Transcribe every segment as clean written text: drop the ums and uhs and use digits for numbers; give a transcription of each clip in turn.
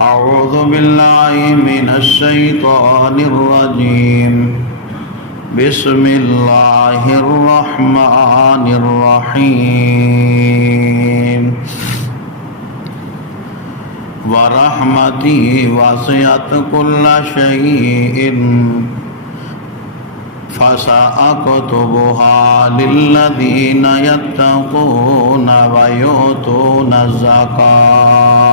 أعوذ بالله من الشيطان الرجيم بسم الله الرحمن الرحيم ورحمتي وسعت كل شيء فسأكتبها للذين يتقون ويؤتون الزكاة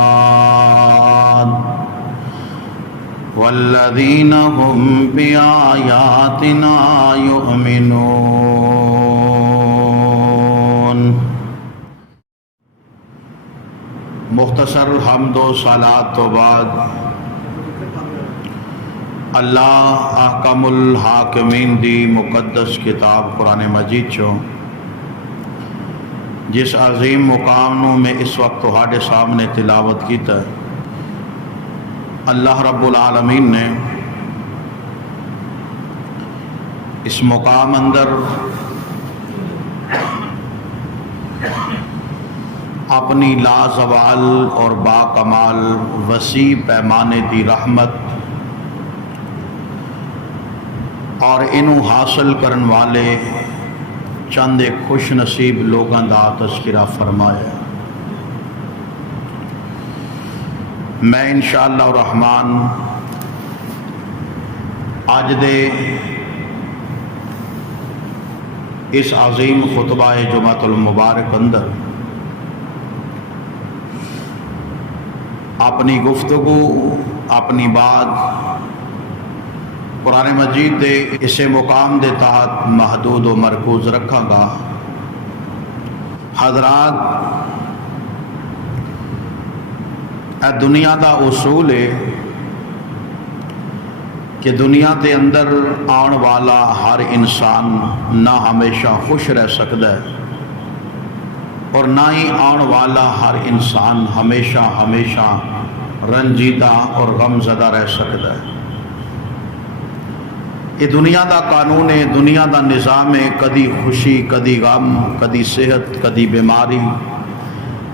والذين هم بآياتنا يؤمنون۔ مختصر حمد و صلات تو بعد اللہ احکم الحاکمین دی مقدس کتاب قرآن مجید چو جس عظیم مقام نو میں اس وقت تہاڈے سامنے تلاوت کیتا ہے، اللہ رب العالمین نے اس مقام اندر اپنی لازوال اور با کمال وسیع پیمانے دی رحمت اور انہوں حاصل کرن والے چند خوش نصیب لوگاں دا تذکرہ فرمایا۔ میں انشاءاللہ الرحمن آج دے اس عظیم خطبہ جمعۃ المبارک اندر اپنی گفتگو، اپنی بات قرآن مجید دے اسے مقام دے تحت محدود و مرکوز رکھاں گا۔ حضرات، اے دنیا دا اصول ہے کہ دنیا دے اندر آن والا ہر انسان نہ ہمیشہ خوش رہ سکتا ہے اور نہ ہی آن والا ہر انسان ہمیشہ رنجیدہ اور غم زدہ رہ سکتا ہے۔ یہ دنیا دا قانون ہے، دنیا دا نظام ہے، کدی خوشی، کدی غم، کدی صحت، کدی بیماری،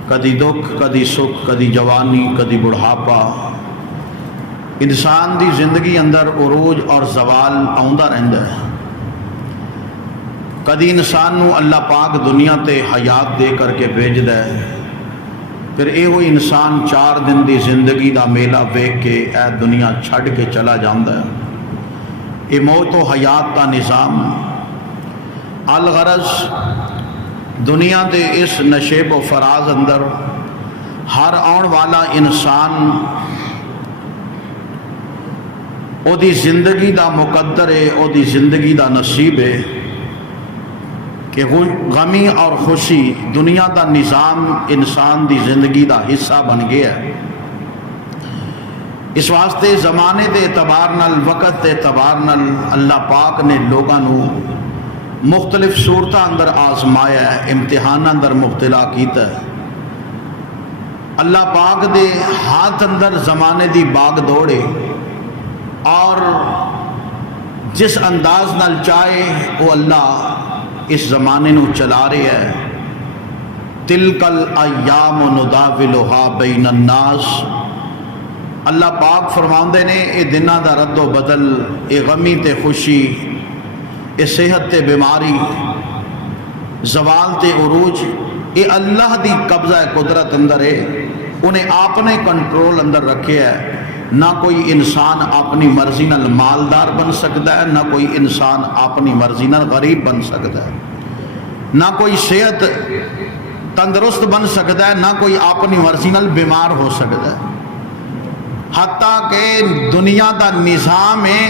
کدی دکھ، کدی سکھ، کدی جوانی، کدی بڑھاپا۔ انسان دی زندگی اندر عروج اور زوال آؤندا رہندا ہے۔ کدی انسان نو اللہ پاک دنیا تے حیات دے کر کے بھیجدا ہے، پھر یہ انسان 4 دن دی زندگی دا میلہ ویکھ کے اے دنیا چھڈ کے چلا جاندا ہے۔ یہ موت و حیات کا نظام الغرض دنیا دے اس نشیب و فراز اندر ہر آن والا انسان او دی زندگی دا مقدر ہے، او دی زندگی دا نصیب ہے کہ غمی اور خوشی دنیا دا نظام انسان دی زندگی دا حصہ بن گیا ہے۔ اس واسطے زمانے دے اعتبار نال، وقت دے اعتبار نال اللہ پاک نے لوگاں نو مختلف صورتاں اندر آزمایا ہے، امتحان اندر مبتلا کیتا ہے۔ اللہ پاک دے ہاتھ اندر زمانے دی باغ دوڑے اور جس انداز نال چاہے وہ اللہ اس زمانے نو چلا رہے ہے۔ تلک الایام نداولھا بین الناس، اللہ پاک فرماندے نے اے دنوں دا رد و بدل، اے غمی تے خوشی، اے صحت تے بیماری، زوال تے عروج، اے اللہ دی قبضہ قدرت اندر ہے، انہیں اپنے کنٹرول اندر رکھے ہے۔ نہ کوئی انسان اپنی مرضی نال مالدار بن سکتا ہے، نہ کوئی انسان اپنی مرضی نال غریب بن سکتا ہے، نہ کوئی صحت تندرست بن سکتا ہے، نہ کوئی اپنی مرضی نال بیمار ہو سکتا ہے۔ حتیٰ کہ دنیا دا نظام ہے،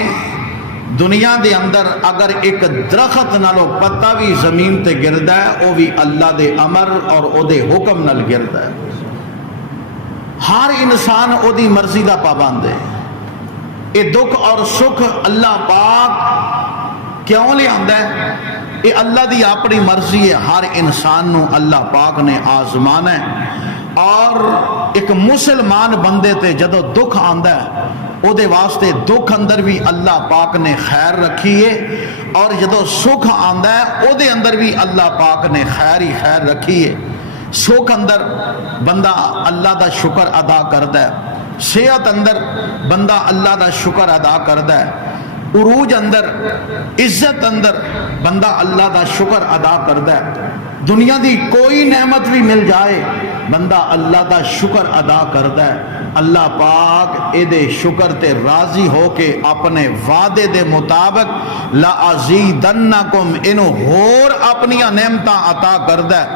دنیا دے اندر اگر ایک درخت نالو پتا بھی زمین تے گردا ہے، وہ بھی اللہ دے امر اور او دے حکم نال گردا ہے۔ ہر انسان او دی مرضی دا پابند ہے۔ یہ دکھ اور سکھ اللہ پاک کیوں لے آندا ہے؟ یہ اللہ دی اپنی مرضی ہے۔ ہر انسان نو اللہ پاک نے آزمانا ہے، اور ایک مسلمان بندے تے جدو دکھ آندا ہے او دے واسطے دکھ اندر بھی اللہ پاک نے خیر رکھی ہے، اور جدو سکھ آندا ہے او دے اندر بھی اللہ پاک نے خیر ہی خیر رکھی ہے۔ سکھ اندر بندہ اللہ دا شکر ادا کردا ہے، صحت اندر بندہ اللہ دا شکر ادا کردا ہے، عروج اندر، عزت اندر بندہ اللہ دا شکر ادا کردا ہے، دنیا دی کوئی نعمت بھی مل جائے بندہ اللہ دا شکر ادا کردا ہے، اللہ پاک اے دے شکر تے راضی ہو کے اپنے وعدے دے مطابق لَأَزِيدَنَّكُمْ انہوں ہور اپنیاں نعمتاں عطا کردا ہے۔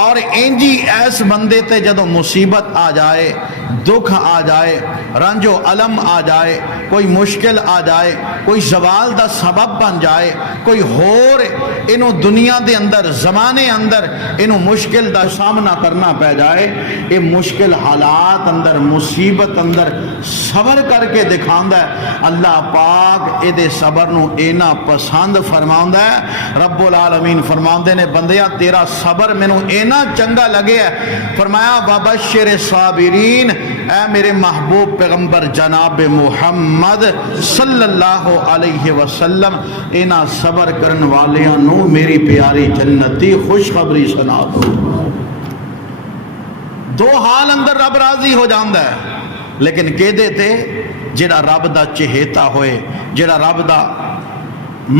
اور انجی ایس بندے تے جدوں مصیبت آ جائے، دکھ آ جائے، رنج و علم آ جائے، کوئی مشکل آ جائے، کوئی زوال دا سبب بن جائے، کوئی ہور انہوں دنیا دے اندر زمانے اندر انہوں مشکل دا سامنا کرنا پہ جائے، اے مشکل حالات اندر مصیبت اندر صبر کر کے دکھاندہ ہے۔ اللہ پاک اے دے صبر نو اینا پسند فرماندہ ہے۔ رب العالمین فرماندے نے بندیاں تیرا صبر میں نو اینا چنگا لگے ہے، فرمایا وَبَشِّرِ صابرین، اے میرے محبوب پیغمبر جناب محمد صلی اللہ علیہ وسلم اینا صبر کرن والیاں نو میری پیاری جنتی خوشخبری سنا دو۔ دو حال اندر رب راضی ہو جاندہ ہے، لیکن کہہ دیتے جڑا رب دا چہیتا ہوئے، جڑا رب دا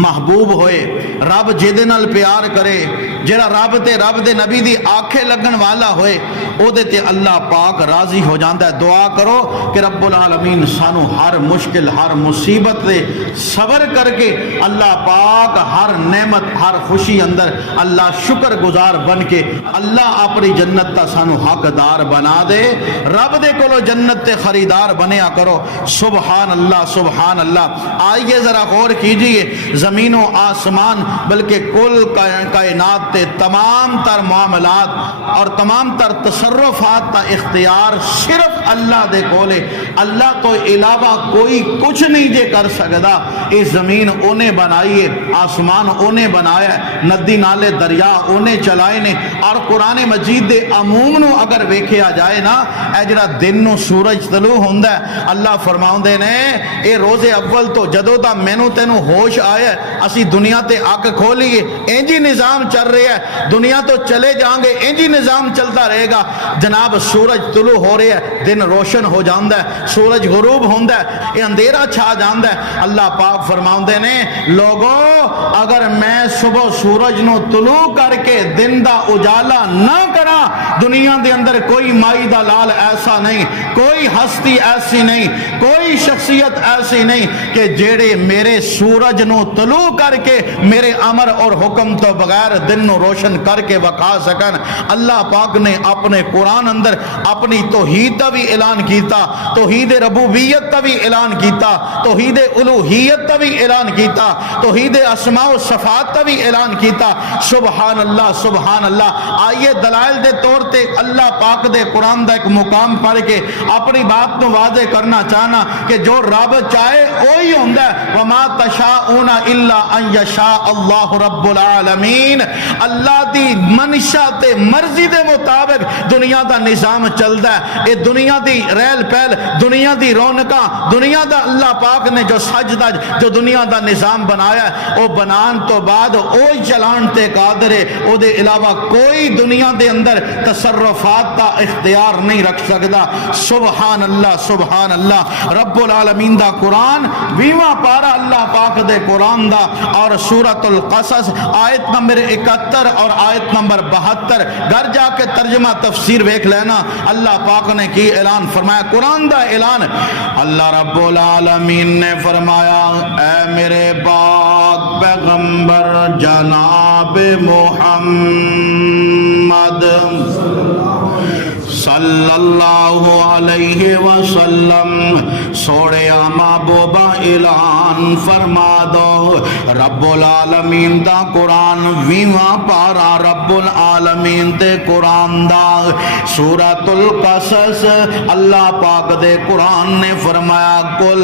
محبوب ہوئے، رب جیدے نال پیار کرے، جڑا رب دے نبی دی آنکھیں لگن والا ہوئے، او دے تے اللہ پاک راضی ہو جاندہ ہے۔ دعا کرو کہ رب العالمین سانو ہر مشکل ہر مصیبت دے صبر کر کے اللہ پاک ہر نعمت ہر خوشی اندر اللہ شکر گزار بن کے اللہ اپنی جنت تا سانو حقدار بنا دے۔ رب دے کولو جنت تے خریدار بنیا کرو۔ سبحان اللہ سبحان اللہ۔ آئیے ذرا غور کیجئے، زمین و آسمان بلکہ کل کائنات تے تمام تر معاملات اور تمام تر تصرفات تا اختیار صرف اللہ دے کولے، اللہ تو علاوہ کوئی کچھ نہیں جے کر سکدا۔ اس زمین اونے بنائیے، آسمان اونے بنایا ہے، ندی نالے دریا اونے چلائے نے، اور قرآن مجید دے عموم نو اگر ویکھیا جائے نا، اے جڑا دن نو سورج طلوع ہوندا ہے، اللہ فرماؤندے نے اے روز اول تو جدوں دا مینوں تینوں ہوش آیا ہے، اسی دنیا تے اک کھولیے، انجی نظام چل رہا ہے، دنیا تو چلے جائیں گے، انجی نظام چلتا رہے گا۔ جناب سورج طلوع ہو رہا ہے، دن روشن ہو جاندہ ہے، سورج غروب ہوندہ ہے، یہ اندھیرا چھا جاندہ ہے۔ اللہ پاک فرماؤندے نے لوگو اگر میں صبح سورج نو طلوع کر کے دن دا اجالا نہ کرا، دنیا دے اندر کوئی مائی دا لال ایسا نہیں، کوئی ہستی ایسی نہیں، کوئی شخصیت ایسی نہیں کہ جیڑے میرے سورج نو طلوع کر کے میرے امر اور حکم تو بغیر دن نو روشن کر کے وکھا سکن۔ اللہ پاک نے اپنے قرآن اندر اپنی توحید تا بھی اعلان کیتا، توحید ربوبیت تا بھی اعلان کیتا، توحید الوہیت تا بھی اعلان کیتا، توحید اسماء و صفات تا بھی اعلان کیتا۔ سبحان اللہ سبحان اللہ۔ آئیے دلائل دے طور تے اللہ پاک دے قرآن دا ایک مقام پڑھ کے اپنی بات کو واضح کرنا چاہنا کہ جو رب چاہے وہی ہوندا ہے۔ وما تشاءون الا ان یشاء اللہ رب العالمین۔ اللہ دی منشا تے مرضی دے مطابق دنیا دا نظام چلدا ہے۔ اے دنیا دی ریل پیل، دنیا دی رونقاں، دنیا دا اللہ پاک نے جو سجدہ جو دنیا دا نظام بنایا ہے، او بنان تو بعد اوہی چلان تے قادر ہے، او دے علاوہ کوئی دنیا دے اندر تصرفات تا اختیار نہیں رکھ سکدا۔ سبحان اللہ سبحان اللہ۔ رب العالمین دا قرآن 20واں پارہ اللہ پاک دے قرآن دا اور سورۃ القصص آیت نمبر 71 اور آیت نمبر 72 گھر جا کے ترجمہ تفسیر ویکھ لینا۔ اللہ پاک نے کی اعلان فرمایا، قرآن دا اعلان۔ اللہ رب العالمین نے فرمایا اے میرے پاک پیغمبر جناب محمد صلی اللہ علیہ وسلم، سوڑے محبوبہ اعلان فرما دو۔ رب العالمین دا قرآن 20واں پارہ رب العالمین دے قرآن دا سورۃ القصص اللہ پاک دے قرآن نے فرمایا کل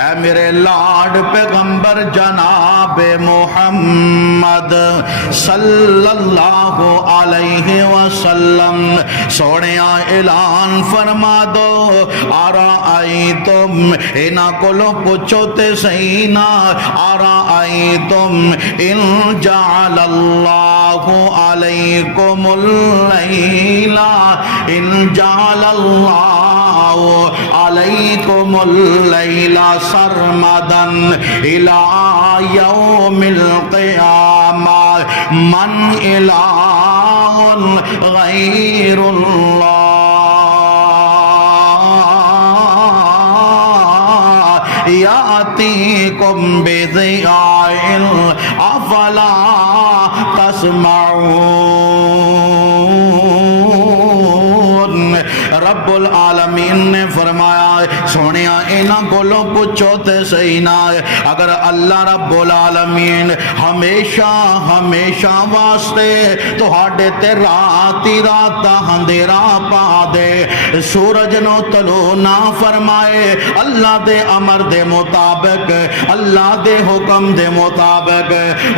اے میرے لاڈ پیغمبر جناب محمد صلی اللہ علیہ وسلم، سوڑے اعلان فرما دو آرائیتم، اینا کلو پوچھو تے سینا، آرائیتم ان جعل اللہ علیکم اللیلہ، ان جعل اللہ علیکم اللیل سرمدا الی یوم القیامہ من الہ غیر اللہ یاتیکم بضیاء افلا تسمعون۔ رب العالمین نے فرمایا سونیا انہاں کولوں پوچھو تے صحیح نہ اگر اللہ رب العالمین ہمیشہ واسطے تہاڈے تے رات ہی رات اندھیرا پا دے، سورج نو طلوع نہ فرمائے اللہ دے امر دے مطابق، اللہ دے حکم دے مطابق،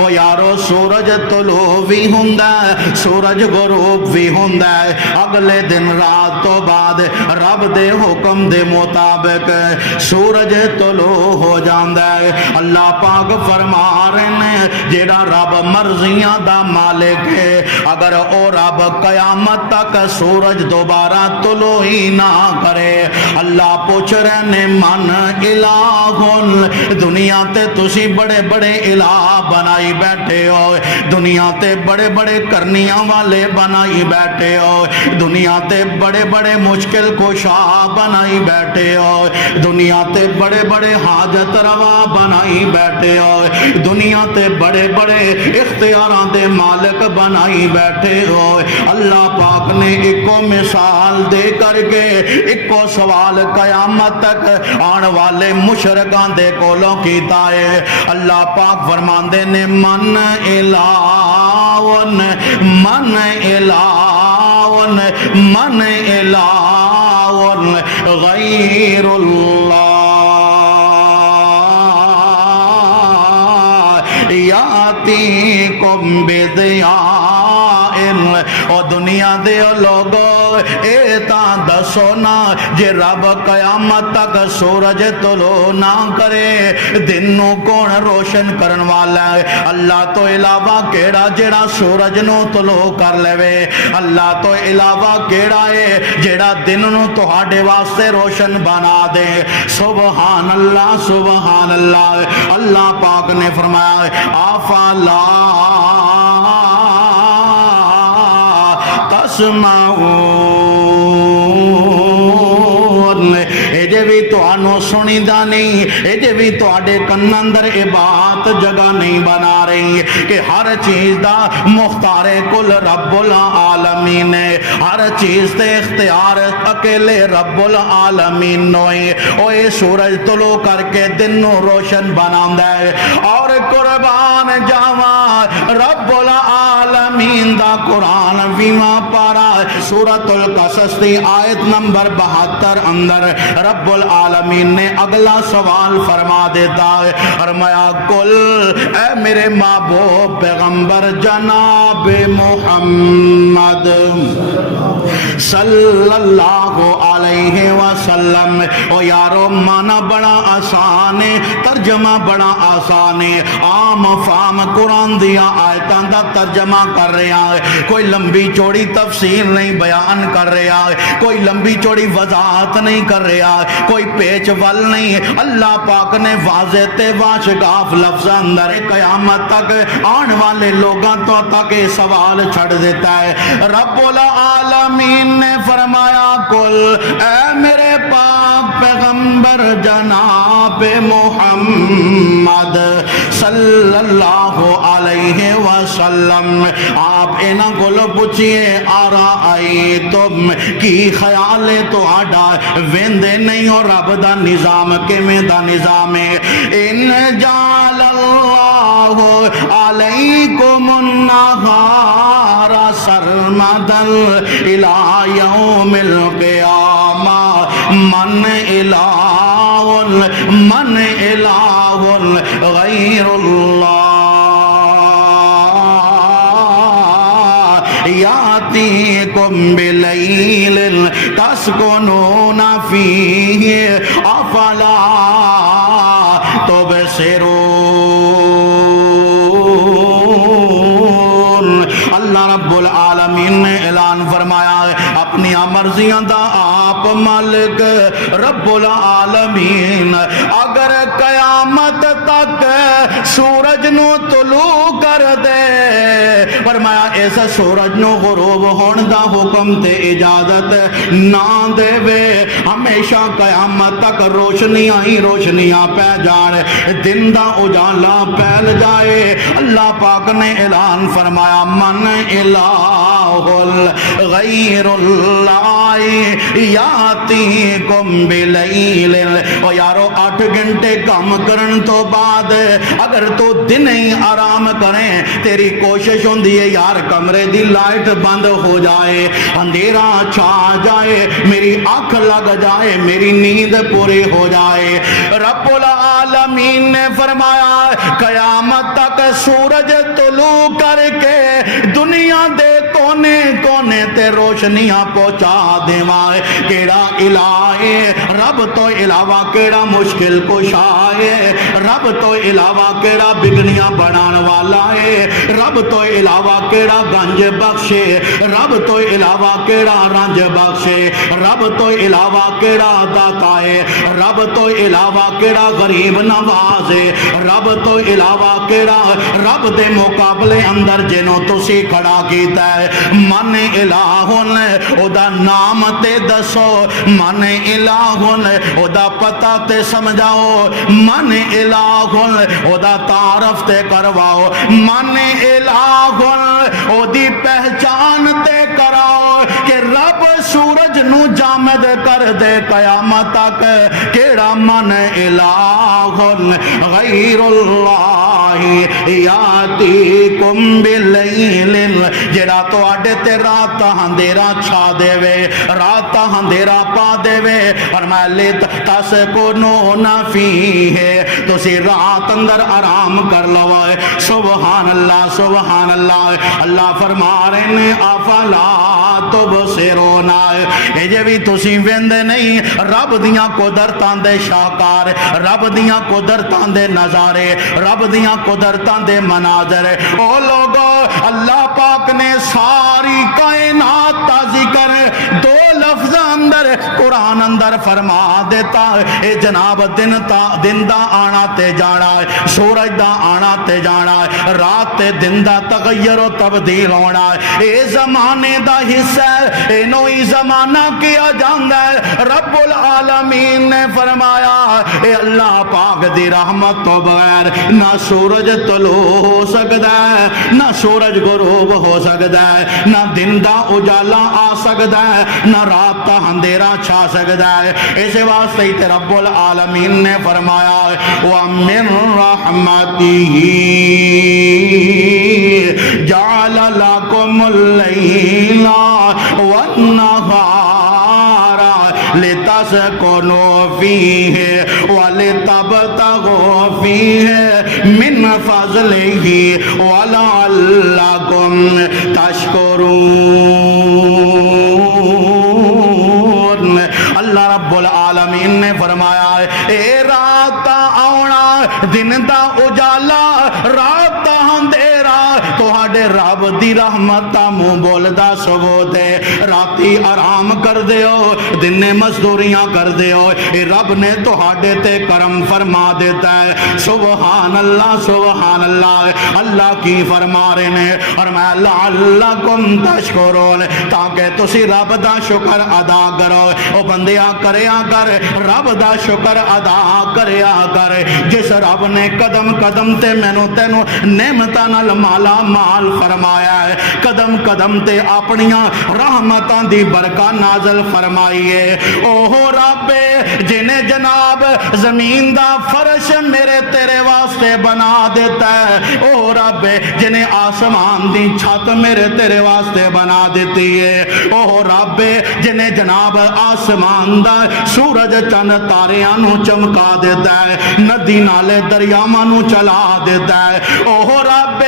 وہ یارو سورج طلوع بھی ہوندا ہے، سورج غروب بھی ہوندا ہے، اگلے دن رات تو بعد رب دے حکم دے مطابق سورج طلوع ہو جاندا ہے۔ اللہ پاک فرما رہے ہیں جیڑا رب مرضیاں دا مالک ہے اگر او رب قیامت تک سورج دوبارہ طلوع ہی نہ کرے، اللہ پوچھ رہے ہیں من الہ، دنیا تے تسی بڑے بڑے الہ بنائی بیٹھے ہو، دنیا تے بڑے بڑے کرنیاں والے بنائی بیٹھے ہو، دنیا تے بڑے بڑے مشکل کشا بنائی بیٹھے ہو، دنیا تے بڑے بڑے حاجت روا بنائی بیٹھے ہو، دنیا تے بڑے بڑے اختیارات دے مالک بنائی بیٹھے ہو۔ اللہ پاک نے ایکو مثال دے کر کے ایکو سوال قیامت تک آن والے مشرکان دے کولوں کیتا ہے۔ اللہ پاک فرماندے نے من الہون من الہون من الہون غیر اللہ یاتیکم بضیاء، او دنیا دے لوگو اے تاں دسو نا جے رب قیامت تک سورج طلوع نہ کرے دن نو کون روشن کرن والا ہے؟ اللہ تو علاوہ کیڑا جیڑا سورج نو طلوع کر لے؟ اللہ تو علاوہ کیڑا ہے جیڑا دن نو تہاڈے واسطے روشن بنا دے؟ سبحان اللہ سبحان اللہ۔ اللہ پاک نے فرمایا افلا تسمعون، اے جے بھی تانوں سنیدا نہیں، اے جے بھی تہاڈے کن اندر اے بات جگہ نہیں بنا رہی کہ ہر چیز دا مختار کل رب العالمین ہے، ہر چیز تے اختیار اکیلے رب العالمین نوئے، او اے سورج طلوع کر کے دن نو روشن بناندا ہے۔ اور قربان جاواں رب العالمین دا قرآن 20واں پارہ سورۃ القصص دی آیت نمبر 72 اندر رب العالمین نے اگلا سوال فرما دیتا ہے، فرمایا کل اے میرے محبوب پیغمبر جناب محمد صلی اللہ علیہ وسلم، او یارو مانا بڑا آسان ہے، ترجمہ بڑا آسان ہے، عام فام قرآن دیا آیتاں دا ترجمہ کر رہا ہے، کوئی لمبی چوڑی تفسیر نہیں بیان کر رہا ہے، کوئی لمبی چوڑی وضاحت نہیں کر رہا ہے، کوئی پیچ ول نہیں، اللہ پاک نے واضح تے واشگاف لفظ اندر قیامت تک آن والے لوگاں تو تک سوال چھڑ دیتا ہے۔ رب العالمین نے فرمایا کل اے میرے پاک پیغمبر جناب محمد صلی اللہ علیہ وسلم، آپ انہاں کولوں پوچھئے آرائیتم کی خیال ہے تہاڈا ویندے نہیں ہو رب دا نظام کیویں دا نظام ہے؟ ان جعل اللہ علیکم النہار سرمدا الی یوم القیامہ من الہ غیر اللہ یاتیکم بلیل تسکنون فیہ افلا تبصرون۔ اللہ رب العالمین نے اعلان فرمایا ہے اپنی مرضیاں دا آپ جناب مالک رب العالمین اگر قیامت تک سورج نو طلوع کر دے، فرمایا اس سورج نو غروب ہون دا حکم تے اجازت نہ دے وے، ہمیشہ قیامت تک روشنیاں ہی روشنیاں پہ جان، دن دا اجالا پھیل جائے، اللہ پاک نے اعلان فرمایا من الہ غیر اللہ یاتیکم بلیل۔ او یارو 8 گھنٹے کام کرن تو بعد اگر تو دن ہی آرام کریں، تیری کوشش ہوندی ہے یار کمرے دی لائٹ بند ہو جائے، اندھیرا چھا جائے، میری آنکھ لگ جائے، میری نیند پوری ہو جائے۔ رب العالمین نے فرمایا قیامت تک سورج طلوع کر کے دنیا دے کونے کونے تے روشنیاں پہنچا دیواں، کیڑا الہ ہے رب تو علاوہ کیڑا مشکل کشا ہے، رب تو علاوہ کیڑا بگڑیاں بنان والا ہے، رب تو علاوہ کیڑا گنج بخشے، رب تو علاوہ کیڑا رنج بخشے، رب تو علاوہ کیڑا داتا ہے، رب تو علاوہ کیڑا غریب نواز ہے، رب تو علاوہ کیڑا رب دے مقابلے اندر جنوں تسی کھڑا کیتا ہے۔ من الہن او دا نام تے دسو، من الہن او دا پتہ تے سمجھاؤ، من الہن او دا تعارف تے کرواؤ، من الہن او دی پہچان تے کراؤ کہ رب سورج نو جامد کر دے قیامت تک، کیڑا من الہن غیر اللہ یاتیکم بلیل، جڑا تو آڈے تے رات اندھیرا چھا دے وے، رات اندھیرا پا دے وے، فرمایا لیت تسکنون فیہ، تو سی رات اندر آرام کر لو۔ سبحان اللہ سبحان اللہ، اللہ فرما رہے نے افلا تبصرون، اے جے بھی تسی ویندے نہیں رب دیاں قدرتاں دے شاہکار، رب دیاں قدرتاں دے نظارے، رب دیاں قدرتاں دے مناظر، او لوگو اللہ پاک نے ساری کائنات کا ذکر 2 لفظ اندر قرآن اندر فرما دیتا ہے، جناب دن دا آنا تے جانا ہے، سورج دا آنا تے جانا ہے، رات تے دن دا تغیر و تبدیل ہونا ہے، اے زمانے دا حصہ ہے، انہی زمانہ کیا جاندہ ہے۔ رب العالمین نے فرمایا اے اللہ پاک دی رحمت تو بغیر نہ سورج طلوع ہو سکتا ہے، نہ سورج غروب ہو سکتا ہے، نہ دن دا اجالا آ سکتا ہے، نہ رات دا اندھیرا چھا سکتا ہے۔ اس واسطے ہی تے رب العالمین نے فرمایا وَمِن رَحْمَتِهِ جَعَلَ لَكُمُ اللَّيْلَ وَالنَّهَارَ لِتَسْكُنُوا فِيهِ وَلِتَبْتَغُوا فِيهِ مِنْ فَضْلِهِ وَلَعَلَّكُمْ تَشْكُرُونَ۔ اللہ رب العالمین نے فرمایا اے رات آونا دن دا اجالا رات دا اندھیرا تہاڈے رب دی رحمت دا منہ بولدا ثبوت ہے۔ راتی آرام کر دیو، دن مزدوریاں کر دیو، اے رب نے تہاڈے تے کرم فرما دیتا ہے۔ سبحان اللہ سبحان اللہ۔ اللہ کی فرما رہے نے اور میں لعلکم تشکرون، تاکہ تسی رب دا شکر ادا کرو۔ او بندیا کریا کر رب دا شکر ادا کریا کر، جس رب نے قدم قدم تے مینوں تینوں نعمتاں نال مالا مال فرمایا ہے، قدم قدم تے اپنیاں رحمتاں دی برکت نازل فرمائی ہے۔ اوہ رب جنہیں جناب زمین دا فرش میرے تیرے واسطے بنا دیتا ہے، اوہ رب جنہیں آسمان دی چھت میرے تیرے واسطے بنا دیتی ہے، اوہ رب جنہیں جناب آسمان دا سورج چند تاریاں نو چمکا دیتا ہے، ندی نالے دریاواں نو چلا دیتا ہے، اوہ رب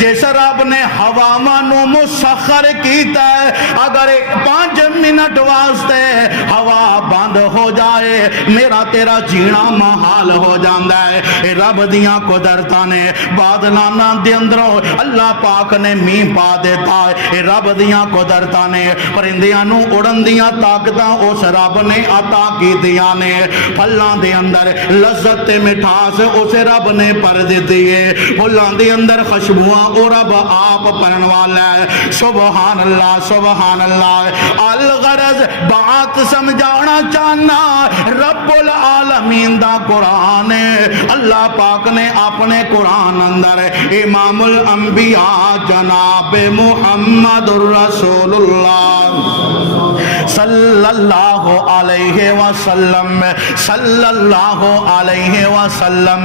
جس رب نے ہواواں نو مسخر کیتا ہے، اگر 5 منٹ واسطے ہوا بند ہو جائے میرا تیرا تیرا جینا محال ہو جاندا ہے۔ اے رب دیاں قدرتاں نے بادلاں دے اندروں اللہ پاک نے میہ پا دیتا ہے۔ اے رب دیاں قدرتاں نے پرندیاں نو اڑن دیاں طاقتاں اس رب نے عطا کیتیاں نے۔ پھلاں دے اندر لذت تے مٹھاس اس رب نے پر دیتی ہے۔ پھلاں دے اندر خوشبوواں او رب آپ پرن والا ہے۔ سبحان اللہ سبحان اللہ۔ الغرض بات سمجھانا چاہنا رب العالمین دا قرآن ہے۔ اللہ پاک نے اپنے قرآن اندر امام الانبیاء جناب محمد الرسول اللہ صلی اللہ علیہ وسلم صلی اللہ علیہ وسلم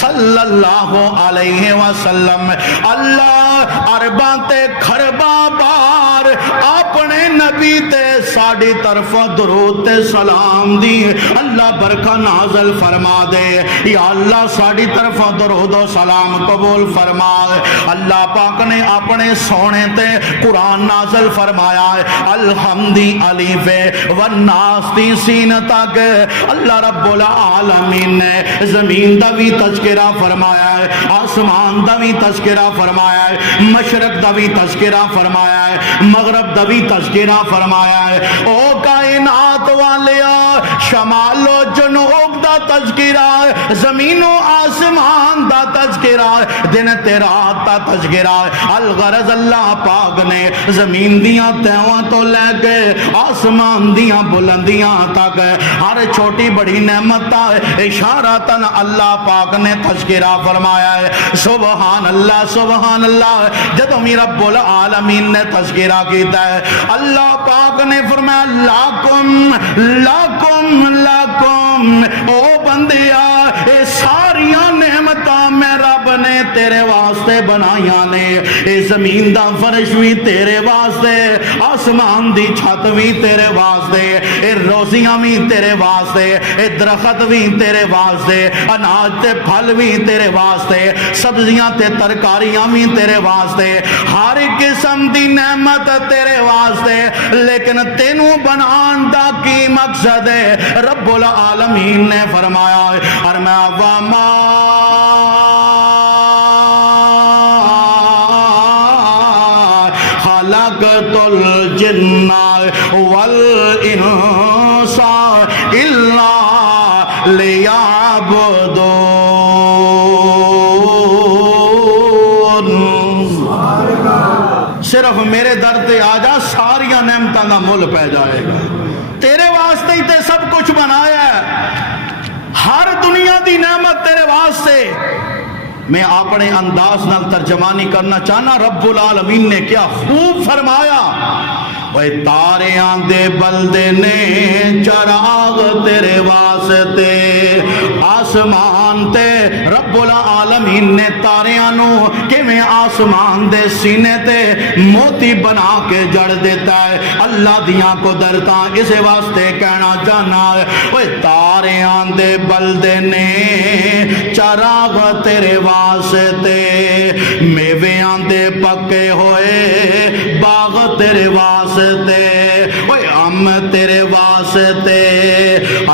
صلی اللہ علیہ وسلم اللہ ارباں تے کھرباں بار اپنے نبی تے ساڑی طرف درود تے سلام دی اللہ برکہ نازل فرما دے۔ یا اللہ ساڑی طرف درود و سلام قبول فرما۔ اللہ پاک نے اپنے سونے تے قرآن نازل فرمایا ہے۔ الحمدی الف والناس دی سین تک اللہ رب العالمین نے زمین دا بھی تذکرہ فرمایا ہے، آسمان دا بھی تذکرہ فرمایا ہے، مشرق دا بھی تذکرہ فرمایا ہے، مغرب دا بھی تذکرہ فرمایا ہے۔ او کائنات والیا شمال و جنوب دا تذکرہ ہے، زمین و آسمان دا تذکرہ ہے، دن تے رات دا تذکرہ ہے۔ الغرض اللہ پاک نے زمین دیاں تیواں تو لے کے آسمان دیاں بلندیاں تک ہر چھوٹی بڑی نعمت اشارتاً اللہ پاک نے تذکرہ فرمایا ہے۔ سبحان اللہ سبحان اللہ۔ جدو میرا رب العالمین نے تذکرہ کیتا ہے اللہ پاک نے فرمایا لاکم لاکم لاکم، او بندیا اے ساریاں نعمتاں میں رب نے تیرے واسطے بنائیاں نے۔ اے زمین دا فرش بھی تیرے واسطے، آسمان دی چھت بھی تیرے واسطے، اے روزیاں بھی تیرے واسطے، اے درخت بھی تیرے واسطے، اناج تے پھل بھی تیرے واسطے، سبزیاں تے ترکاریاں بھی تیرے واسطے، ہر قسم دی نعمت تیرے واسطے۔ لیکن تینوں بنان دا کی مقصد ہے؟ رب العالمین نے فرمایا اور میں وما خلقت الجن والانس الا لیعبدون۔ صرف میرے در تے آ جا ساریاں نعمتاں دا مل پہ جائے گا۔ تیرے واسطے ہی تے سب کچھ بنایا ہے، ہر دنیا دی نعمت تیرے واسطے۔ میں اپنے انداز نال ترجمانی کرنا چاہنا رب العالمین نے کیا خوب فرمایا۔ وے تاریاں دے بلدے نے چراغ تیرے واسطے، آسمان تے رب العالمین نے تاریاں نو کہ میں آسمان دے سینے تے موتی بنا کے جڑ دیتا ہے۔ اللہ دیاں قدرتاں اسے واسطے کہنا چاہنا ہے وے تاریاں دے بلدے نے چراغ تیرے واسطے، میویاں دے پکے ہوئے باغ تیرے واسطے، اوے ام تیرے واسطے،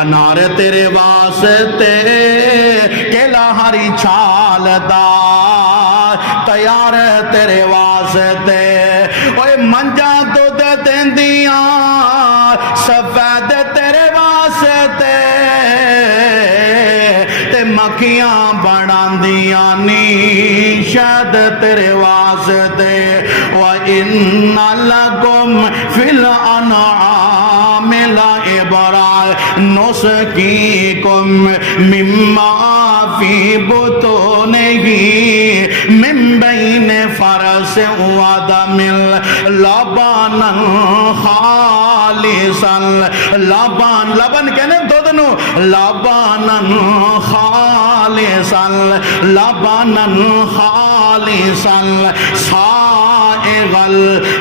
انار تیرے واسطے، کیلا ہری چھال دار تیار تیرے واسطے، اوے منجا دودھ دیندیاں سفید تیرے واسطے، تے مکھیاں بناندیاں نی شہد تیرے واسطے۔ وَإِنَّ لَكُمْ فِي الْأَنْعَامِ لَعِبْرَةً نُسْقِيكُم مِّمَّا فِي بُطُونِهِ مِن بَيْنِ فَرْثٍ وَدَمٍ لَبَنًا خَالِصًا، لبن کہنے دودھ نو، لبنًا خالصا لبنًا خالصا سائغا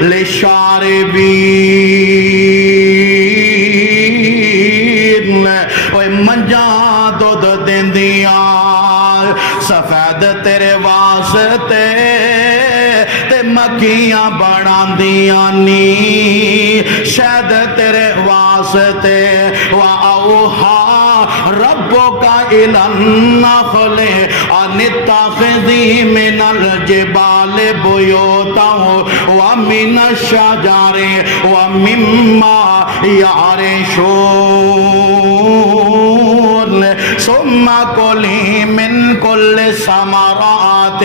للشاربین۔ اوے منجاں دودھ دیندیاں سفید تیرے واسطے، تے مکھیاں بناندیاں نی شہد تیرے واسطے۔ وَأَوْحَا ربک الی النخل ان اتخذی من الجبال بیوتا ومن الشجر ومما یعرشون ثم کلی من کل ثمرات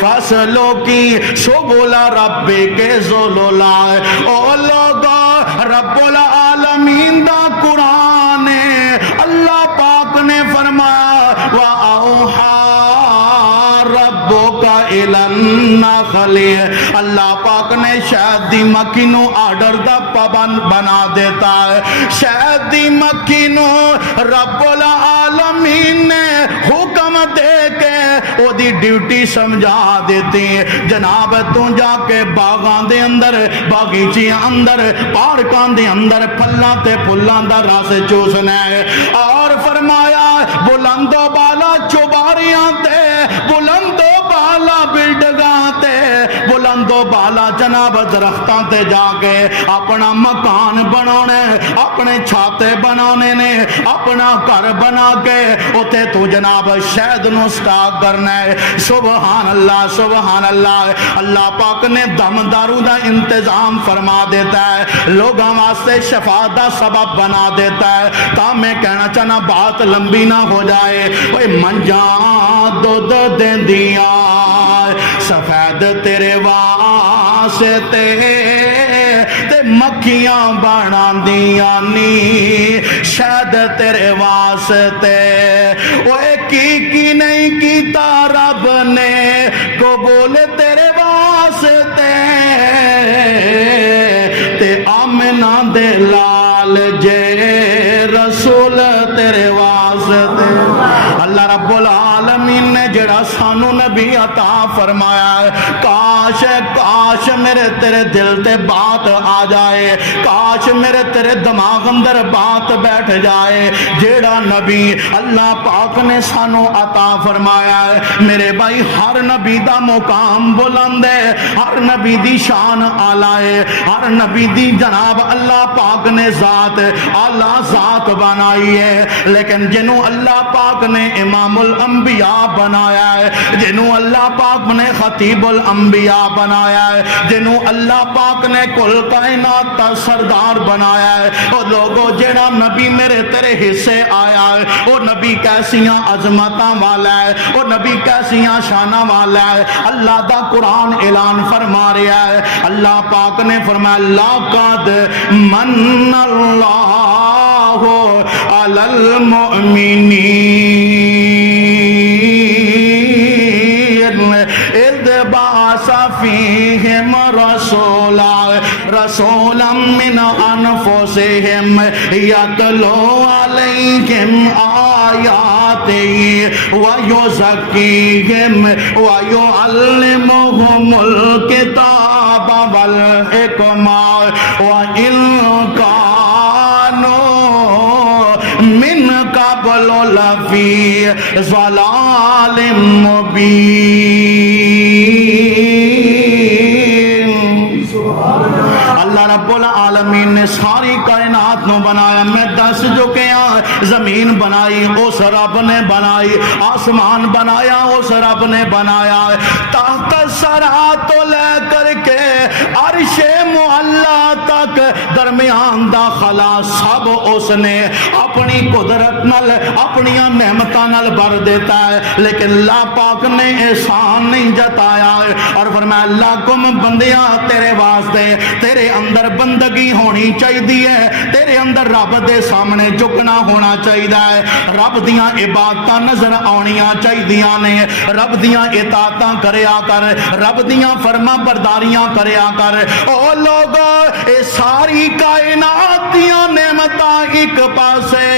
فاسلکی سبل ربک ذللا۔ او لوگا رب العالمین دا قرآن ہے، اللہ پاک نے فرمایا وَأَوْحَى رَبُّكَ إِلَى النَّخْلِ، اللہ پاک نے شہد دی مکھی نو آرڈر دا پابند بنا دیتا ہے۔ شہد دی مکھی نو رب العالمین نے حکم دے کے وہ دی ڈیوٹی سمجھا دیتی ہے، جناب تو جا کے باغاں دے اندر، باغیچیاں اندر، پارکاں دے اندر پھلاں تے پھلاں دا رس چوسنا ہے۔ اور فرمایا بلند و بالا چوباریاں تے، بلند و بالا بلڈگاں تے، بلند و بالا جناب درختاں تے جا کے اپنا مکان بنانے، اپنے چھاتے بنانے نے، اپنا گھر بنا کے اتے تو جناب شہد نو سٹاک کرنا ہے۔ سبحان اللہ سبحان اللہ۔ اللہ پاک نے دم دارو دا انتظام فرما دیتا ہے، لوگاں واسطے شفا دا سبب بنا دیتا ہے۔ تا میں کہنا چاہنا بات لمبی نہ ہو جائے، اوے منجاں دودھ دیندیاں سفید تیرے واسطے تے مکھیاں بناندیاں نی شہد تیرے واسطے۔ اوے کی نہیں کیتا رب نے قبول تیرے واسطے تے آمنہ دے لال جے رسول تیرے واسطے۔ اللہ رب العالمین نے جڑا سانو نبی عطا فرمایا ہے، کاش کاش میرے تیرے دل تے بات آ جائے، کاش میرے تیرے دماغ اندر بات بیٹھ جائے جیڑا نبی اللہ پاک نے سانو عطا فرمایا ہے۔ میرے بھائی ہر نبی دا مقام بلند ہے، ہر نبی دی شان اعلیٰ ہے، ہر نبی دی جناب اللہ پاک نے ذات اعلیٰ ذات بنائی ہے، لیکن جنہوں اللہ پاک نے امام الانبیاء بنایا ہے، جنہوں اللہ پاک نے خطیب الانبیاء بنایا ہے، جنہوں اللہ پاک نے کل کائنات کا سردار بنایا ہے، وہ لوگوں جڑا نبی میرے تیرے حصے آیا ہے، وہ نبی کیسیاں عظمتاں والا ہے، وہ نبی کیسیاں شاناں والا ہے۔ اللہ دا قرآن اعلان فرما رہا ہے، اللہ پاک نے فرمایا لَقَدْ مَنَّ اللَّهُ عَلَى الْمُؤْمِنِينَ إِذْ بَعَثَ فِيهِمْ رَسُولًا مِّنْ أَنفُسِهِمْ يَتْلُو عَلَيْهِمْ آيَاتِهِ وَيُزَكِّيهِمْ وَيُعَلِّمُهُمُ الْكِتَابَ وَالْحِكْمَةَ وَإِن كَانُوا مِن قَبْلُ لَفِي ضَلَالٍ مُبِينٍ۔ اللہ رب العالمین نے ساری کائنات نو بنایا، میں دس چکے ہاں، زمین بنائی اس رب نے بنائی، آسمان بنایا اس رب نے بنایا، تحت سرا تو لے کر کے عرش معلا تک درمیان دا خلا سب اس نے اپنی قدرت نال اپنی نعمتاں نال بھر دیتا ہے، لیکن اللہ پاک نے احسان نہیں جتایا اور فرمایا اللہ کم بندیاں تیرے واسطے تیرے اندر بندگی ہونی چاہیے، تیرے اندر رب دے سامنے جھکنا ہونا چاہیے، رب دیاں عبادتاں نظر آنیاں چاہیے نے، رب دیاں اطاعتاں کریا کر، رب دیاں فرما برداریاں کریا کر۔ او لوگو اے ساری کائنات دیاں نعمتاں ایک پاسے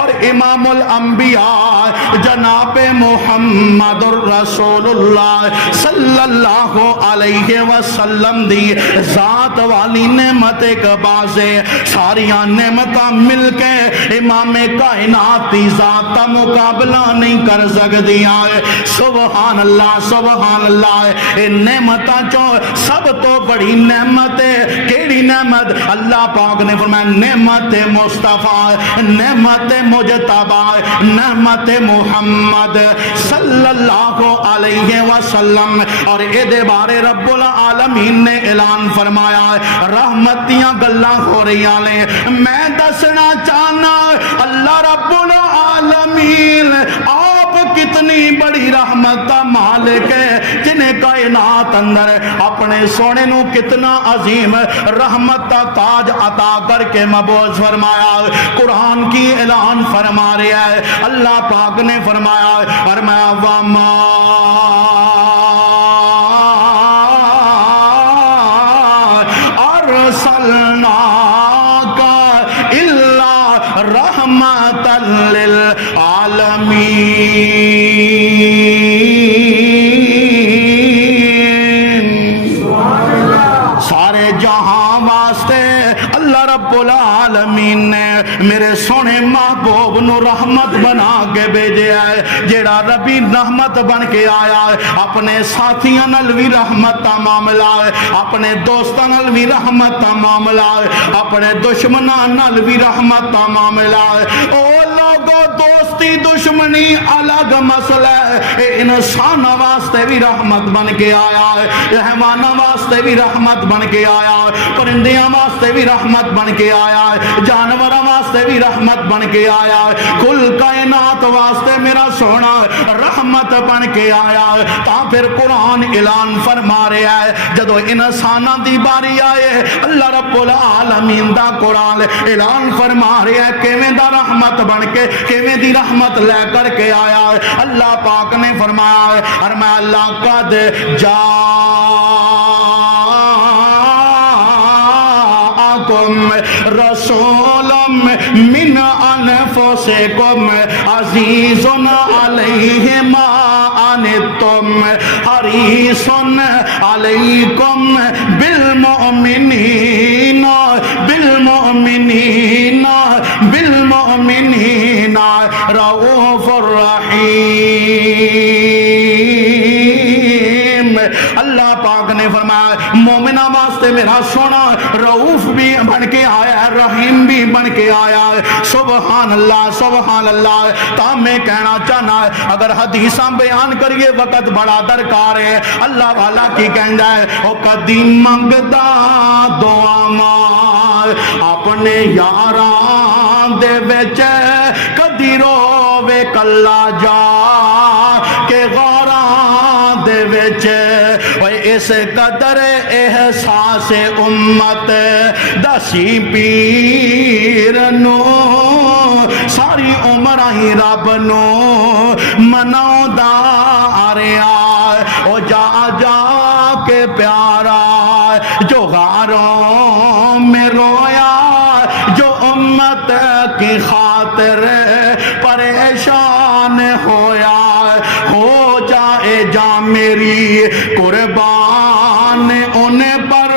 اور امام الانبیاء جناب محمد الرسول اللہ صلی اللہ علیہ وسلم دی ذات والی نعمت ایک بازے، ساریاں نعمتاں مل کے امام کائنات دی ذات دا مقابلہ نہیں کر سکدیاں سبحان اللہ سبحان اللہ اے نعمتاں چوں سب تو بڑی نعمت ہے کیڑی نعمت اللہ پاک نے فرمایا نعمت مصطفیٰ نعمت مجتبی نعمت محمد صلی اللہ علیہ وسلم اور اے دے بارے رب العالمین نے اعلان فرمایا رحمتیاں گلاں ہو رہی نے میں دسنا چاہنا اللہ رب العالمین آپ کتنی بڑی رحمت کا مالک ہے جنہیں کائنات اندر اپنے سونے نو کتنا عظیم رحمت کا تاج عطا کر کے مبعوث فرمایا قرآن کی اعلان فرما رہا ہے اللہ پاک نے فرمایا وَمَا أَرْسَلْنَاكَ إِلَّا رَحْمَةً لِلْعَالَمِينَ سارے جہاں واسطے اللہ رب العالمین نے میرے سونے محبوب نو رحمت بنا کے بھیجے ہے جیڑا ربی رحمت بن کے آیا ہے اپنے ساتھیاں نال بھی رحمت کا معاملہ ہے اپنے دوستاں نال بھی رحمت کا معاملہ ہے اپنے دشمناں نال بھی رحمت کا معاملہ ہے او لوگو دوستی دشمنی الگ مسئلہ ہے انسان واسطے بھی رحمت بن کے آیا ہے حیوان واسطے بھی رحمت بن کے آیا ہے پرندیاں واسطے بھی رحمت بن کے آیا ہے جانور واسطے بھی رحمت بن کے آیا ہے کل کائنات واسطے میرا سونا رحمت بن کے آیا ہے تا پھر قرآن اعلان فرما رہا ہے جدو انساناں دی باری آئے اللہ رب العالمین دا قرآن اعلان فرما رہا ہے کیویں دا رحمت بن کے کیویں دی رحمت لے کر کے آیا ہے اللہ پاک نے فرمایا ہے فرمایا اللہ قد رسول من انفسکم عزیز علیہ ما عنتم حریص علیکم بالمؤمنین رؤوف الرحیم اللہ پاک نے فرمایا مومنہ واسطے میرا سونا رؤوف بھی بن کے آیا ہے رحیم بھی بن کے آیا ہے سبحان اللہ سبحان اللہ تا میں کہنا چاہنا ہے اگر حدیثاں بیان کریے وقت بڑا درکار ہے اللہ والا کی کہندا ہے او کدی منگدا دعا ماں اپنے یاراں دے وچ کدی روے کلا جا کہ غاراں دے وچ اس قدر احساس امت دسی پیر نو ساری عمر ہی رب نو مناؤندا آ رہا او جا جا کے پیارا جو غاروں میں رویا جو امت کی خاطر پریشان ہویا ہو جائے جا میری قربان ان پر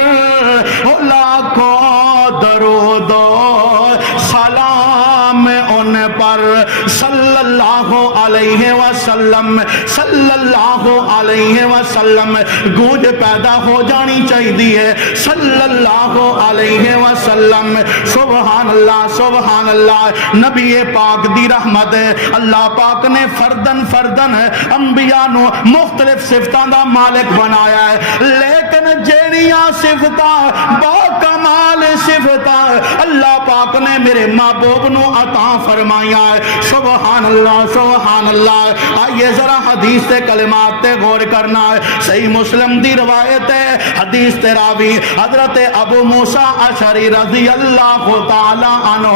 لاکھوں درود و سلام ان پر صلی اللہ علیہ وسلم صلی اللہ علیہ وسلم گونج پیدا ہو جانی چاہیے صلی اللہ علیہ وسلم سبحان اللہ نبی پاک دی رحمت اللہ پاک نے فردن انبیاء نو مختلف صفتاں دا مالک بنایا ہے لیکن جیڑیاں صفتاں با کمال صفتاں اللہ پاک نے میرے محبوب نو عطا فرمایا ہے سبحان اللہ آئیے ذرا حدیث تے کلمات تے غور کرنا ہے صحیح مسلم دی روایت ہے حدیث تے راوی حضرت ابو موسیٰ اشعری رضی اللہ تعالی عنہ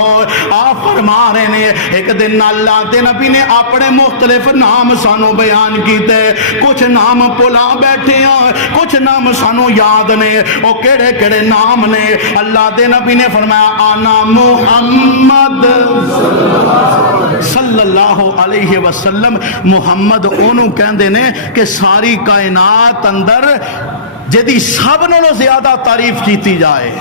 آپ فرما رہے نے ایک دن اللہ دے نبی نے اپنے مختلف نام سانو بیان کیتے کچھ نام پلا بیٹھے ہیں کچھ نام سانو یاد نے وہ کیڑے کیڑے نام نے اللہ دے نبی نے فرمایا آنا محمد صلی اللہ علیہ وسلم محمد اونوں کہندے نے کہ ساری کائنات اندر جدی سب نالوں زیادہ تعریف کیتی جائے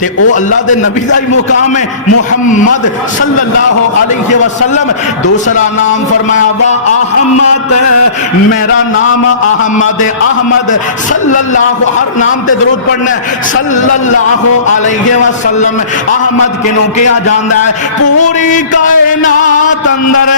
تے او اللہ دے نبی دا ہی مقام ہے محمد صلی اللہ علیہ وسلم. دوسرا نام فرمایا وا احمد، میرا نام احمد. احمد صلی اللہ، ہر نام تے درود پڑھنا ہے صلی اللہ علیہ وسلم. احمد کنوں کیا جاندا ہے؟ پوری کائنات اندر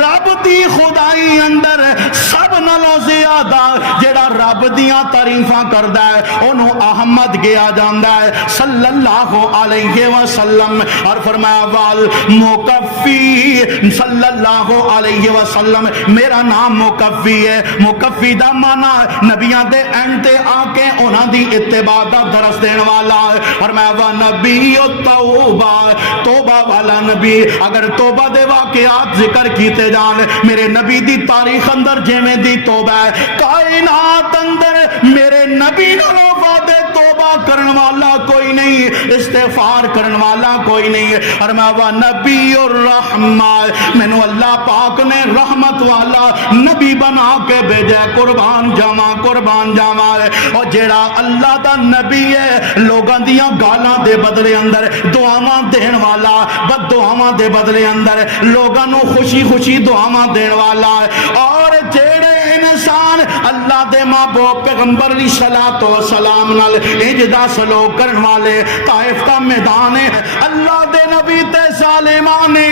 رب دی خدائی اندر سب نالوں زیادہ جڑا رب دیاں تعریفاں کردا ہے اونوں احمد کیا جاندا ہے صلی اللہ علیہ وسلم. اور فرمایا وال مکفی صلی اللہ علیہ وسلم، میرا نام مکفی ہے. مکفی دا معنی نبیاں دے اینڈ تے آ کے انہاں دی اتباع دا درس دین والا ہے. فرمایا وا نبی توبہ، توبہ والا نبی. اگر توبہ دے واقعات ذکر کیتے جان میرے نبی دی تاریخ اندر جویں دی توبہ ہے کائنات اندر میرے نبی نالوں وعدے توبہ کرن والا کوئی نہیں، استغفار کرن والا کوئی نہیں. اور میں وہ نبی الرحمہ، مینوں اللہ پاک نے رحمت والا نبی بنا کے بھیجا. قربان جاواں قربان جاواں. اور جیڑا اللہ دا نبی ہے لوگاں دیاں گالاں دے بدلے اندر دعاواں دین والا، بد دعاواں دے بدلے اندر لوگاں نو خوشی خوشی دعاواں دین والا ہے. اور جیڑے انسان اللہ دے محبوب پیغمبر علیہ الصلوۃ والسلام نال اجدا سلوک کرن والے، طائف دا میدان ہے اللہ دے نبی تے ظالمان نے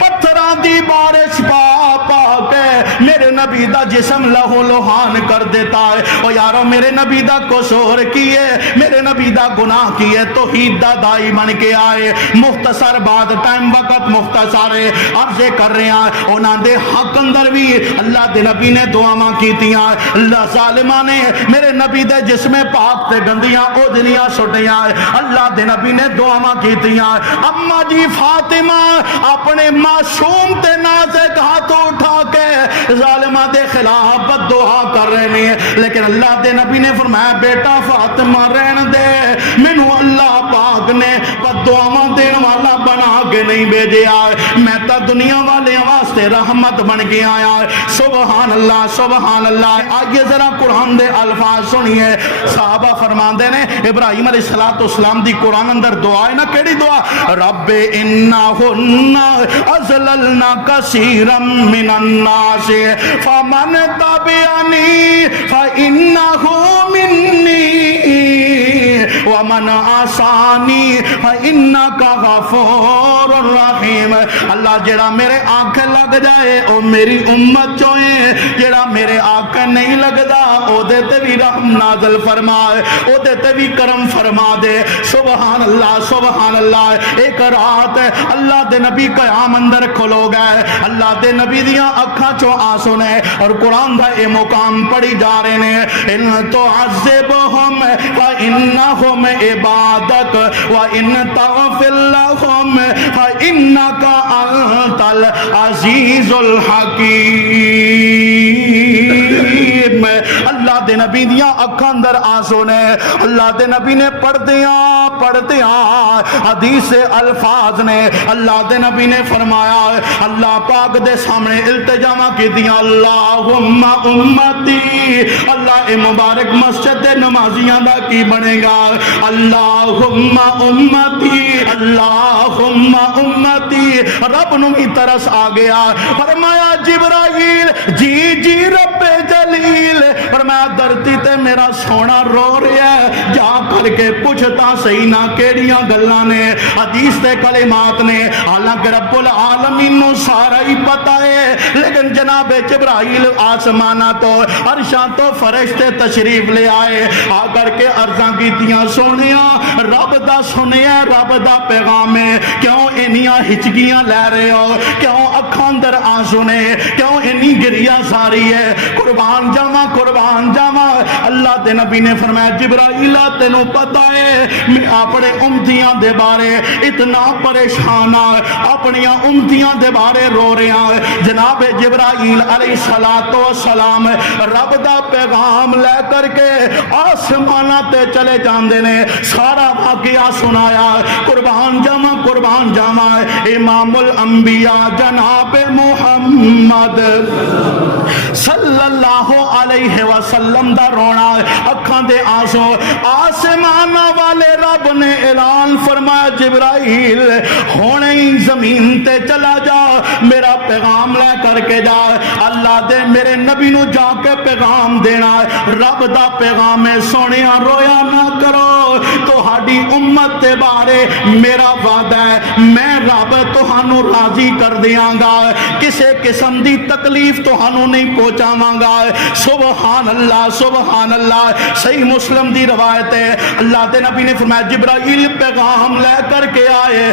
پتھراں دی بارش پا پا کے میرے نبی دا جسم لہو لوہان کر دیتا ہے. او یارو میرے نبی دا قصور کی ہے، میرے نبی دا گناہ کی ہے، توحید دا دائی بن کے آئے. مختصر بات ٹائم وقت مختصر ہے عرض کر رہے ہیں انہاں دے حق اندر بھی اللہ دے نبی نے دعاواں کیتیاں. اللہ ظالماں نے میرے نبی دے جسم پاک تے گندیاں اوجلیاں سٹیاں. اللہ دے نبی نے دعاواں کیتیاں. اما جی فاطمہ اپنے معصوم تے نازک ہاتھ اٹھا کے ظالماں دے خلاف بد دعا کر رہے ہیں، لیکن اللہ دے نبی نے فرمایا بیٹا فاطمہ رہن دے، مینوں اللہ پاک نے بد دعاواں دین والا بنا کے نہیں بھیجیا، میں تا دنیا والے واسطے رحمت بن کے آیا. سبحان اللہ سبحان اللہ. آئیے ذرا قرآن دے الفاظ سنیے. صحابہ فرماندے نے ابراہیم علیہ السلام دی قرآن اندر دعا ہے نا، کیڑی دعا؟ رب انہن اضللن کثیرا من الناس فمن تبعنی فانہ منی ومن عصانی فانک غفور رحیم. اللہ جڑا میرے آنکھ لگ جائے او میری امت چوئے، جڑا میرے آنکھ نہیں لگدا او دے تے بھی رحم نازل فرمائے، او دے تے بھی کرم فرما دے. سبحان اللہ سبحان اللہ. ایک رات اللہ دے نبی قیام اندر کھلو گئے، اللہ دے نبی دیاں اکھاں چوں آنسو نے اور قرآن دا اے مقام پڑھی جا رہے نے. ان تعذبہم فانہم عبادک وان تغفر لہم فانک انت العزیز الحکیم. اللہ دے نبی دیاں اکھاں اندر آنسو نے. اللہ دے نبی نے پڑھدیاں حدیث الفاظ نے اللہ دے نبی نے فرمایا اللہ پاک دے سامنے التجاواں کی دیاں اللہم امتی. اللہ اے مبارک مسجد دے نمازیاں دا کی بنے گا؟ اللہم امتی اللہم امتی. رب نو ہی ترس آ گیا، فرمایا جبرائیل جی رب جلیل، فرمایا دھرتی تے میرا سونا رو رہا ہے، جا کر کے پوچھتا صحیح نہ کیڑیاں گلاں نے حدیث تے کلمات نے. حالانکہ رب العالمین نو سارا ہی پتا ہے، لیکن جناب جبرائیل آسمانہ تو عرشاں تو فرشتے تشریف لے آئے، آ کر کے عرضاں کیتیاں سونیا رب دا سنیا رب دا پیغام ہے، کیوں انیاں ہچکیاں لے رہے ہو، کیوں اکھاں اندر آنسو نے، کیوں انی گریا ساری ہے؟ قربان جاواں. اللہ دے نبی نے فرمایا جبرائیل تینوں پتا ہے میں اپنے امتیاں دے بارے اتنا پریشان ہاں، اپنی امتیاں دے بارے رو رہا ہاں. جناب جبرائیل علیہ السلام رب دا پیغام لے کر کے آسمانہ تے چلے جاندے نے، سارا واقعہ سنایا. قربان جاواں امام الانبیاء جناب محمد محمد صلی اللہ علیہ وسلم دا رونا اکھاں دے آنسو آسمان والے رب نے اعلان فرمایا جبرائیل ہونے ہی زمین تے چلا جا میرا پیغام لے کر کے جا اللہ دے میرے نبی نو جا کے پیغام دینا رب دا پیغام ہے سونیا رویا نہ کرو تہاڈی امت دے بارے میرا وعدہ ہے میں رب تہانوں راضی کر دیاں گا کسے قسم دی تکلیف تہانوں نہیں پہنچاواں گا سبحان اللہ صحیح مسلم دی روایت ہے اللہ دے نبی نے فرمایا جبرائیل پیغام لے کر کے آئے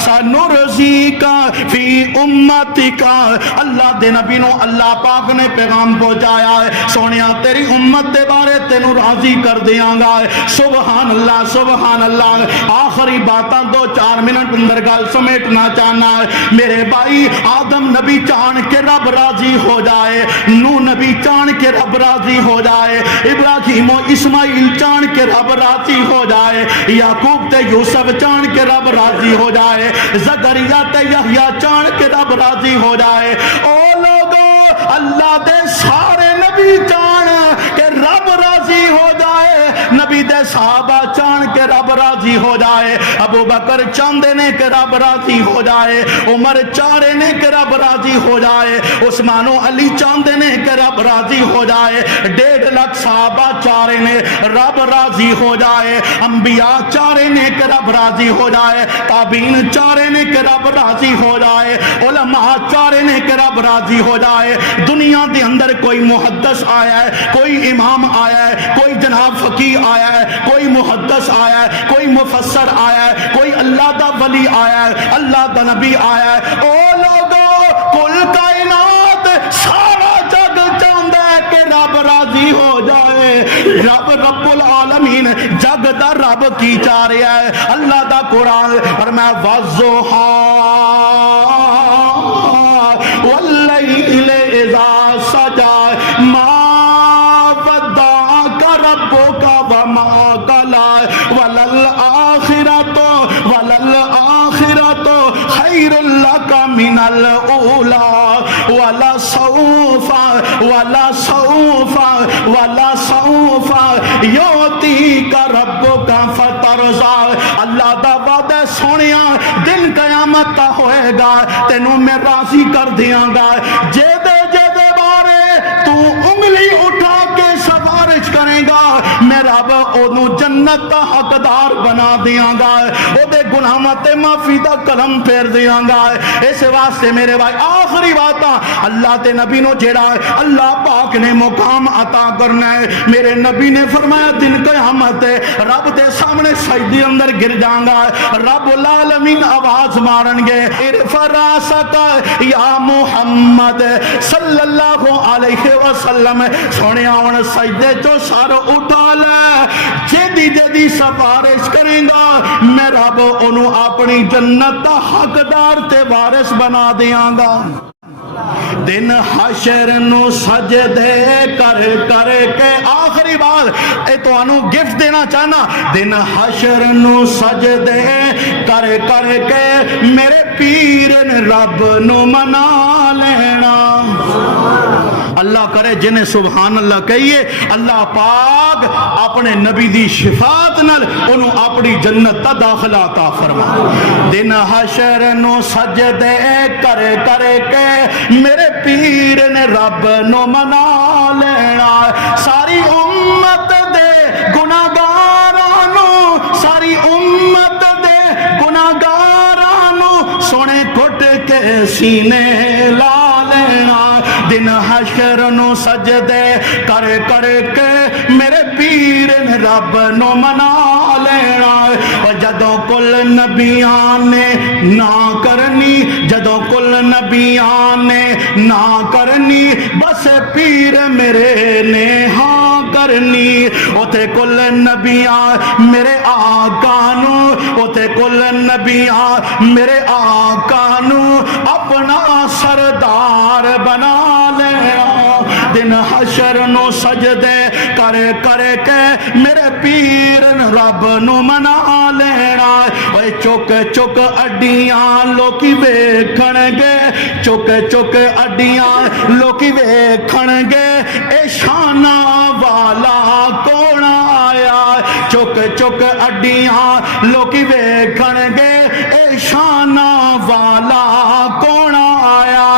سنرزیکا فی امتکا اللہ دے نبی نو اللہ پاک نے پیغام پہنچایا ہے سونیا تیری امت دے بارے تینو راضی کر دیاں گا سبحان اللہ آخری باتاں 2-4 منٹ اندر گل سمیٹنا چاہنا ہے میرے بھائی آدم نبی چاہن کے رب راضی ہو جائے نو نبی چاہن کے رب راضی ہو جائے ابراہیم و اسماعیل چاہن کے رب راضی ہو جائے یعقوب تے یوسف چاہن کے رب راضی ہو جائے زکریا تے یحییٰ چاہن کے رب راضی ہو جائے او لوگو اللہ دے سارے نبی چاہن کہ رب راضی ہو جائے نبی دے صحابہ چاہن کے رب راضی ہو جائے ابو بکر چاندے نے کہ رب راضی ہو جائے عمر چارے نے کہ رب راضی ہو جائے عثمان و علی چاندے نے کہ رب راضی ہو جائے 1.5 لاکھ صحابہ چارے نے رب راضی ہو جائے انبیاء چارے نے کہ رب راضی ہو جائے تابعین چارے نے کہ رب راضی ہو جائے علماء چارے نے کہ رب راضی ہو جائے دنیا دے اندر کوئی محدث آیا ہے کوئی امام آیا ہے کوئی جناب فقیہ آیا ہے کوئی محدث آیا ہے کوئی مفسر آیا ہے کوئی اللہ دا ولی آیا ہے اللہ دا نبی آیا ہے او لوگو کل کائنات سارا جگ چاہتا ہے کہ رب راضی ہو جائے رب العالمین جگ دا رب کی چاہ رہا ہے اللہ دا قرآن اور میں والضحیٰ واللیل اذا سجا ما ودعک ربک وما قلی وللآخرۃ خیر لک من الاولی ولسوف یعطیک ربک فترضی اللہ دا وعدہ سونیا دن قیامت تا ہوئے گا تینوں میں راضی کر دیاں گا جے دے بارے تو انگلی اٹھا کے سفارش کرے گا میں رب اونوں جنت دا حقدار بنا دیاں گا او دے گناہاں تے معافی دا قلم پھیر دیاں گا اس واسطے میرے بھائی آخری باتاں اللہ تے نبی نو جیڑا ہے اللہ پاک نے مقام عطا کرنا ہے میرے نبی نے فرمایا دن قیامت ہے رب دے سامنے سجدے اندر گر جاں گا رب العالمین آواز مارن گے ارفع راسک یا محمد صلی اللہ علیہ وسلم سونے آن سجدے چو سارو اٹھا لے جیدی سفارش کریں گا میں رب انہوں اپنی جنت دا حقدار تے وارث بنا دیاں گا دن حشر نو سجدے کر کے آخری بات اے تو انو گفٹ دینا چاہنا دن حشر نو سجدے کر کے میرے پیر نے رب نو منا لینا اللہ کرے جنہیں سبحان اللہ کہیے اللہ پاک اپنے نبی دی شفاعت نال انہوں اپنی جنت تا داخلہ عطا فرما دن حشر نو سجدے کر کے میرے پیر نے رب نو منا لینا ساری امت دے گناہگارانو ساری امت دے گناہگارانو سونے گھٹ کے سینے لا لینا دن حشر نو سجدے کر کے میرے پیر نے رب نو منا لینا جدوں کل نبیان نے نہ کرنی جدوں کل نبیان نے نہ کرنی بس پیر میرے نے ہاں کرنی اوتے کل نبیان میرے آقا نو اوتے کل نبیان میرے آقا نو اپنا سردار بنا لینا دن حشر نو سجدے کر کر کے میرے پیر رب نو منا لینا اوے چک چک اڈیاں لوکی ویکھن گے چک چک اڈیاں لوکی ویکھن گے اے شانہ والا کون آیا چک چک اڈیاں لوکی ویکھن گے اے شانہ والا کون آیا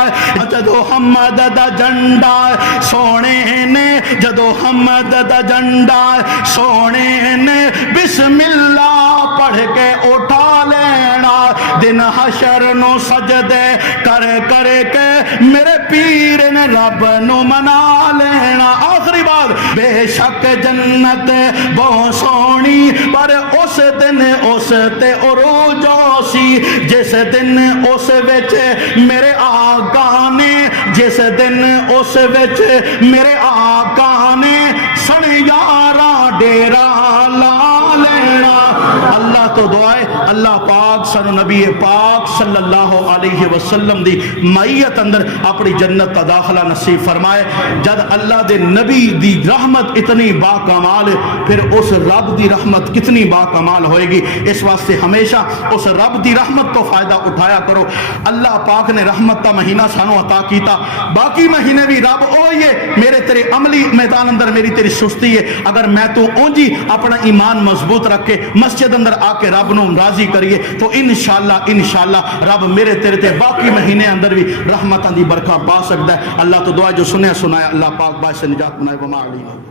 جدو حمد دا جھنڈا سونے نے جدو حمد دا جھنڈا سونے نے بسم اللہ پڑھ کے اٹھا لینا دن حشر نو سجدے کر کر کے میرے پیر نے رب نو منا لینا آخری بات بے شک جنت بہت سونی پر اس دن اس تے عروج سی جس دن اس وچ میرے آقا نے جس دن اس وچ میرے آقا نے سنیارا ڈیرا لا لینا اللہ تو دعائے اللہ پاک سن نبی پاک صلی اللہ علیہ وسلم دی معیت اندر اپنی جنت کا داخلہ نصیب فرمائے جد اللہ دے نبی دی رحمت اتنی با کمال پھر اس رب دی رحمت کتنی با کمال ہوئے گی اس واسطے ہمیشہ اس رب دی رحمت تو فائدہ اٹھایا کرو اللہ پاک نے رحمت کا مہینہ سانو عطا کیتا باقی مہینے بھی رب ہوئیے میرے تیرے عملی میدان اندر میری تیری سستی ہے اگر میں تو اونجی اپنا ایمان مضبوط رکھ کے مسجد اندر آ کے رب نو راضی کریے تو انشاءاللہ رب میرے تیرے تے باقی مہینے اندر بھی رحمتاں دی برکھا پا سکتا ہے اللہ تو دعا جو سنیا سنایا اللہ پاک باعث نجات بنائے وما علیہ